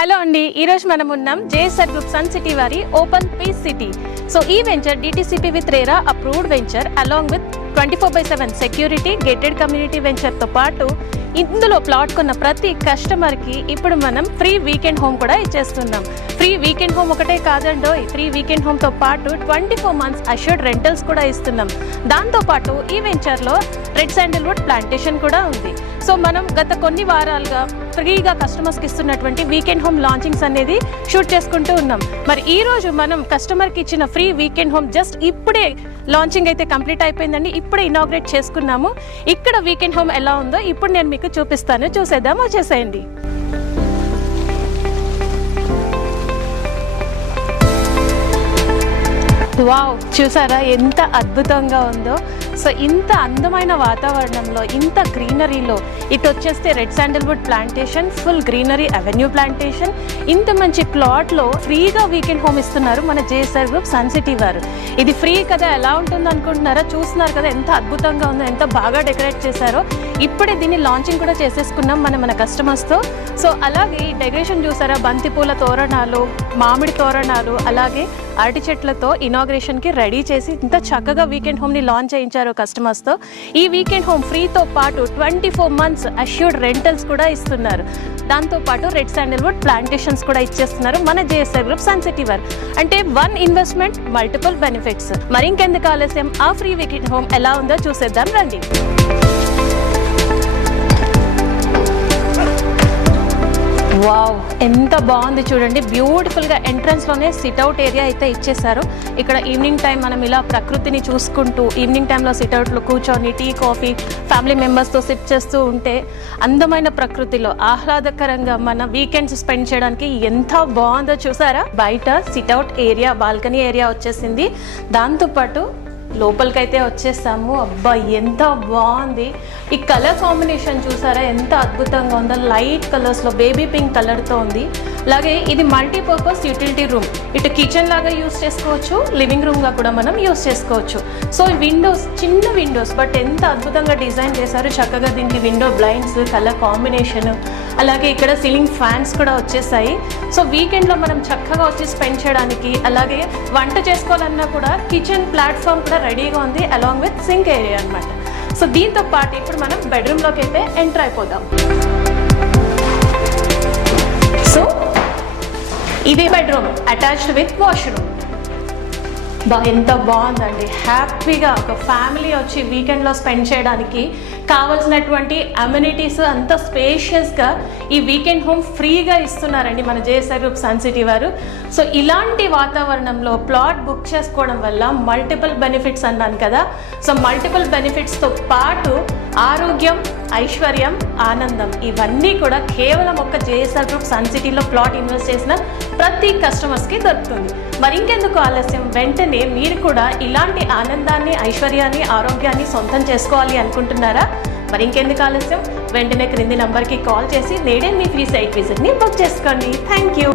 Hello అండి, ఈరోజు మనం ఉన్నాం జేఎస్ఆర్ గ్రూప్ సన్ సిటీ వారి ఓపెన్ పీస్ సిటీ. సో ఈ venture DTCP with RERA approved venture along with 24/7 security gated community వెంచర్తో పాటు ఇందులో ప్లాట్ కొన్న ప్రతి కస్టమర్కి ఇప్పుడు మనం ఫ్రీ వీకెండ్ హోమ్ కూడా ఇచ్చేస్తున్నాం. ఫ్రీ వీకెండ్ హోమ్ ఒకటే కాదండో, ఫ్రీ వీకెండ్ హోమ్తో పాటు 24 months అష్యూర్డ్ రెంటల్స్ కూడా ఇస్తున్నాం. దాంతోపాటు ఈ వెంచర్లో రెడ్ శాండిల్వుడ్ ప్లాంటేషన్ కూడా ఉంది. సో మనం గత కొన్ని వారాలుగా ఫ్రీగా కస్టమర్స్కి ఇస్తున్నటువంటి వీకెండ్ హోమ్ లాంచింగ్స్ అనేది షూట్ చేసుకుంటూ ఉన్నాం. మరి ఈ రోజు మనం కస్టమర్కి ఇచ్చిన ఫ్రీ వీకెండ్ హోమ్ జస్ట్ ఇప్పుడే లాంచింగ్ అయితే కంప్లీట్ అయిపోయిందండి. ఇప్పుడే ఇనాగ్రేట్ చేసుకున్నాము. ఇక్కడ వీకెండ్ హోమ్ ఎలా ఉందో ఇప్పుడు నేను మీకు చూపిస్తాను. చూసేద్దాం, వచ్చేసేయండి. వావ్, చూసారా ఎంత అద్భుతంగా ఉందో. సో ఇంత అందమైన వాతావరణంలో, ఇంత గ్రీనరీలో ఇటు వచ్చేస్తే red Sandalwood plantation, full greenery avenue plantation, ఇంత మంచి ప్లాట్లో ఫ్రీగా వీకెండ్ హోమ్ ఇస్తున్నారు మన జేఎస్ఆర్ గ్రూప్ సన్ సిటీ వారు. ఇది ఫ్రీ కదా, ఎలా ఉంటుందో అనుకుంటున్నారా? చూస్తున్నారు కదా ఎంత అద్భుతంగా ఉందో, ఎంత బాగా డెకరేట్ చేశారో. ఇప్పుడే దీన్ని లాంచింగ్ కూడా చేసేసుకున్నాం మన కస్టమర్స్తో. సో అలాగే ఈ డెకరేషన్ చూసారా, బంతిపూల తోరణాలు, మామిడి తోరణాలు, అలాగే అరటి చెట్లతో ఇనాగ్రేషన్కి రెడీ చేసి ఇంత చక్కగా వీకెండ్ హోమ్ని లాంచ్ చేయించారు కస్టమర్స్తో. ఈ వీకెండ్ హోమ్ ఫ్రీతో పాటు 24 months అష్యూర్డ్ రెంటల్స్ కూడా ఇస్తున్నారు. దాంతోపాటు రెడ్ శాండిల్వుడ్ ప్లాంటేషన్స్ కూడా ఇచ్చేస్తున్నారు మన జేఎస్ఆర్ గ్రూప్ సన్ సిటీ వారు. అంటే వన్ ఇన్వెస్ట్మెంట్, మల్టిపుల్ బెనిఫిట్స్. మరి ఇంకెందుకు ఆలస్యం, ఆ ఫ్రీ వీకెండ్ హోమ్ ఎలా ఉందో చూసేద్దాం రండి. వావ్, ఎంత బాగుంది చూడండి. బ్యూటిఫుల్గా ఎంట్రన్స్లోనే సిట్అవుట్ ఏరియా అయితే ఇచ్చేసారు. ఇక్కడ ఈవినింగ్ టైం మనం ఇలా ప్రకృతిని చూసుకుంటూ ఈవినింగ్ టైంలో సిట్అవుట్లో కూర్చొని టీ కాఫీ ఫ్యామిలీ మెంబర్స్తో సిట్ చేస్తూ ఉంటే అందమైన ప్రకృతిలో ఆహ్లాదకరంగా మన వీకెండ్స్ స్పెండ్ చేయడానికి ఎంత బాగుందో చూసారా. బయట సిట్అవుట్ ఏరియా, బాల్కనీ ఏరియా వచ్చేసింది. దాంతోపాటు లోపలికైతే వచ్చేసాము. అబ్బా ఎంత బాగుంది. ఈ కలర్ కాంబినేషన్ చూసారా ఎంత అద్భుతంగా ఉందో. లైట్ కలర్స్లో బేబీ పింక్ కలర్తో ఉంది. అలాగే ఇది మల్టీపర్పస్ యూటిలిటీ రూమ్. ఇటు కిచెన్ లాగా యూస్ చేసుకోవచ్చు, లివింగ్ రూమ్గా కూడా మనం యూస్ చేసుకోవచ్చు. సో విండోస్, చిన్న విండోస్, బట్ ఎంత అద్భుతంగా డిజైన్ చేశారు. చక్కగా దీనికి విండో బ్లైండ్స్, కలర్ కాంబినేషన్, అలాగే ఇక్కడ సీలింగ్ ఫ్యాన్స్ కూడా వచ్చేసాయి. సో వీకెండ్లో మనం చక్కగా వచ్చి స్పెండ్ చేయడానికి, అలాగే వంట చేసుకోవాలన్నా కూడా కిచెన్ ప్లాట్ఫామ్ కూడా రెడీగా ఉంది అలాంగ్ విత్ సింక్ ఏరియా అనమాట. సో దీంతో పాటు ఇప్పుడు మనం బెడ్రూమ్లోకి అయితే ఎంటర్ అయిపోదాం. సో ఇది బెడ్రూమ్ అటాచ్డ్ విత్ వాష్రూమ్. ఎంత బాగుందండి. హ్యాపీగా ఒక ఫ్యామిలీ వచ్చి వీకెండ్లో స్పెండ్ చేయడానికి కావాల్సినటువంటి అమ్యూనిటీస్ అంత స్పేషియస్గా ఈ వీకెండ్ హోమ్ ఫ్రీగా ఇస్తున్నారండి మన జేఎస్ఆర్ గ్రూప్ సన్ సిటీ వారు. సో ఇలాంటి వాతావరణంలో ప్లాట్ బుక్ చేసుకోవడం వల్ల మల్టిపుల్ బెనిఫిట్స్ అన్నాను కదా. సో మల్టిపుల్ బెనిఫిట్స్తో పాటు ఆరోగ్యం, ఐశ్వర్యం, ఆనందం, ఇవన్నీ కూడా కేవలం ఒక జేఎస్ఆర్ గ్రూప్ సన్ సిటీలో ప్లాట్ ఇన్వెస్ట్ చేసిన ప్రతి కస్టమర్స్కి దొరుకుతుంది. మరి ఇంకెందుకు ఆలస్యం, వెంటనే మీరు కూడా ఇలాంటి ఆనందాన్ని, ఐశ్వర్యాన్ని, ఆరోగ్యాన్ని సొంతం చేసుకోవాలి అనుకుంటున్నారా? మరి ఇంకెందుకు ఆలస్యం, వెంటనే క్రింది నంబర్కి కాల్ చేసి నేడే మీ ఫ్రీ సైట్ విజిట్ని బుక్ చేసుకోండి. Thank you.